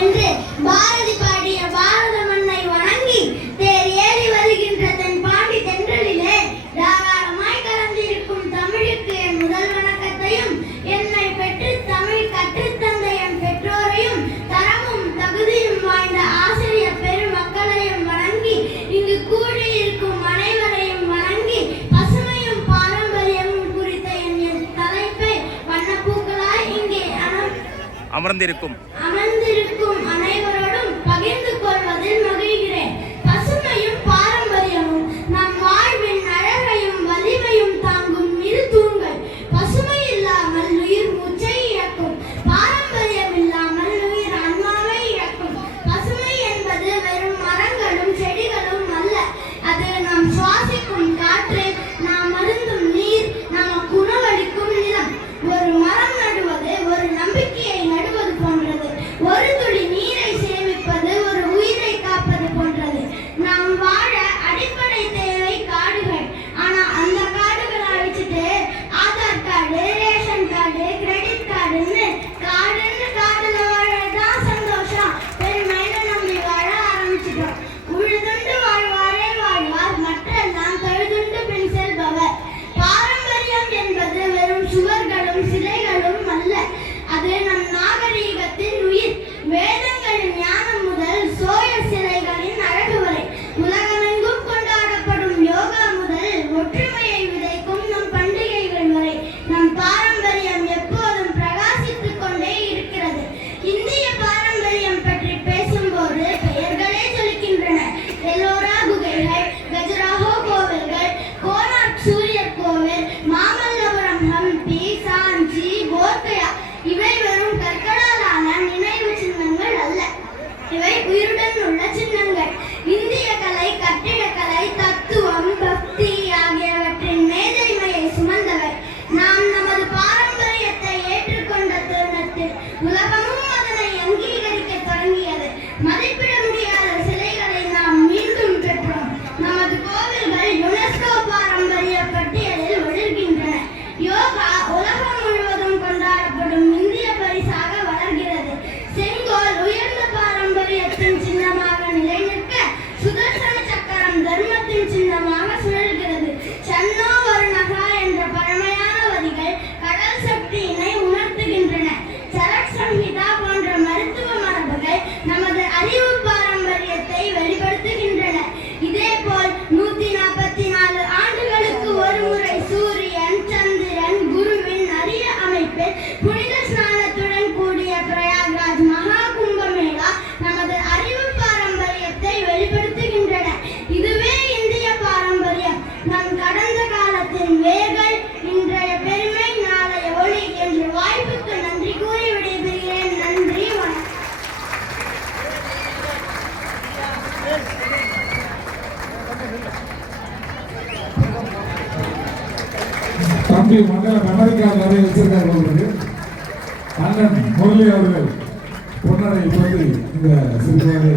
என்று பாரதி பாடிய பாரத மண்ணை வணங்கி தேர் ஏறி வருகின்ற தென் பாண்டி தென்றலிலே தாராளமாய் கலந்திருக்கும் தமிழுக்கு என் முதல் வணக்கத்தையும், என்னை பெற்று தமிழ் கற்றுத்தந்த என் பெற்றோரையும் தரமும் தகுதியும் வாய்ந்த ஆசிரியர் பெருமக்களையும் வணங்கி இங்கு கூடியிருக்கும் அனைவரையும் வணங்கி பசுமையும் பாரம்பரியமும் குறித்த என் தலைப்பை வண்ணப்பூக்களாய் இங்கே அமர்ந்திருக்கும் அனைவரோடும் பகிர்ந்து கொள்வதில் மகிழ்கிறேன். பசுமையும் பாரம்பரியமும் நம் வாழ்வின் அழகையும் வலிமையும் தாங்கும் இரு தூண்கள். பசுமை இல்லாமல் உயிர் மூச்சை இழக்கும், பாரம்பரியம் இல்லாமல் உயிர் ஆன்மாவை இழக்கும். பசுமை என்பது வெறும் மரங்களும் செடிகளும் அல்ல, அது நாம் சுவாசிக்கும் காற்று, நாம் அருந்தும் நீர், நமக்கு உணவளிக்கும் நிலம். ஒரு மரம் நடுவது ஒரு நம்பிக்கையை நடுவது போன்றது. ஒரு துளி நீரை சேமிப்பது ஒரு உயிரை காப்பது போன்றது. நாம் வாழ அடிப்படை தேவை காடுகள். ஆனா அந்த காடுகளை அழிச்சிட்டு Aadhaar card, ration card, credit கார்டுன்னு காடுல வாழதான் சந்தோஷம், பெருமைன்னு நம்பி வாழ ஆரம்பிச்சிட்டோம். உழுதுண்டு வாழ்வாரே வாழ்வார், மற்றெல்லாம் தொழுதுண்டு பின் செல்பவர். பாரம்பரியம் என்பது வெறும் சுவர்களும் சிலைகளும் அல்ல, அது நம் நாகரீகத்தின் உயிர். வேதங்களின் ஞானம் முதல் சோழ சிலைகளின் அழகு வரை, உலகமெங்கும் கொண்டாடப்படும் யோகா முதல் ஒற்றுமையை விதைக்கும் நம் பண்டிகைகள் வரை நம் பாரம்பரியம் எப்போதும் பிரகாசித்துக் கொண்டே இருக்கிறது. இந்திய பாரம்பரியம் பற்றி பேசும்போது பெயர்களே சொல்கின்றன. எல்லோரா குகைகள், கஜுராஹோ கோவில்கள், கோனார்க் சூரியர் கோவில், மாமல்லபுரம், ஹம்பி, சாஞ்சி, போர்கயா இவை வெறும் கற்களாலான நினைவு சின்னங்கள் அல்ல, இவை உயிருடன் உள்ள சின்னங்கள். இந்திய கலை, கட்டிடக்கலை, தத்துவம், பக்தி ஆகியவற்றின் மேதைமையை சுமந்தவை. நாம் நமது பாரம்பரியத்தை ஏற்றுக்கொண்ட தருணத்தில் உலகமும் அதனை அங்கீகரிக்க தொடங்கியது. மதிப்பிட முடியாத சிலைகளை நாம் மீண்டும் பெற்றோம். நமது கோவில்கள் யுனெஸ்கோ பாரம்பரிய பட்டியலில் ஒளிர்கின்றன. யோகா உலகம் முழுவதும் கொண்டாடப்படும் இந்திய பரிசாக வளர்கிறது. செங்கோல் உயர்ந்த பாரம்பரியத்தின் சின்னமாக நிலைநிற்க, சுதர்சன சக்கரம் தர்மத்தின் சின்னமாக சுழல்கிறது. சன்னோ வருணகா என்ற பழமையான வரிகள் கடல் சக்தியினை உணர்த்துகின்றன. சரக் சம்ஹிதா போன்ற மருத்துவ மரபுகள் நமது அறிவு பாரம்பரியத்தை வெளிப்படுத்துகின்றன. இதேபோல் 144 ஆண்டுகளுக்கு ஒரு முறை சூரியன், சந்திரன், குருவின் அரிய அமைப்பில் புனித ஸ்நானத்துடன் கூடிய பிரயாக்ராஜ் மகா கும்பமேளா நமது அறிவு பாரம்பரியத்தை வெளிப்படுத்துகின்றன. இதுவே இந்திய பாரம்பரியம். நம் கடந்த காலத்தின் வேர்கள், இன்றைய பெருமை, நாளைய ஒளி என்ற வாய்ப்புக்கு நன்றி கூறி விடைபெறுகிறேன். நன்றி, வணக்கம். தம்பி மண்டல மெமரி கார்டு நிறைய வச்சிருக்காரு. அவருக்கு அண்ணன் முரளி அவர்கள் பொன்னரை இப்போது இந்த சிறுபான்மை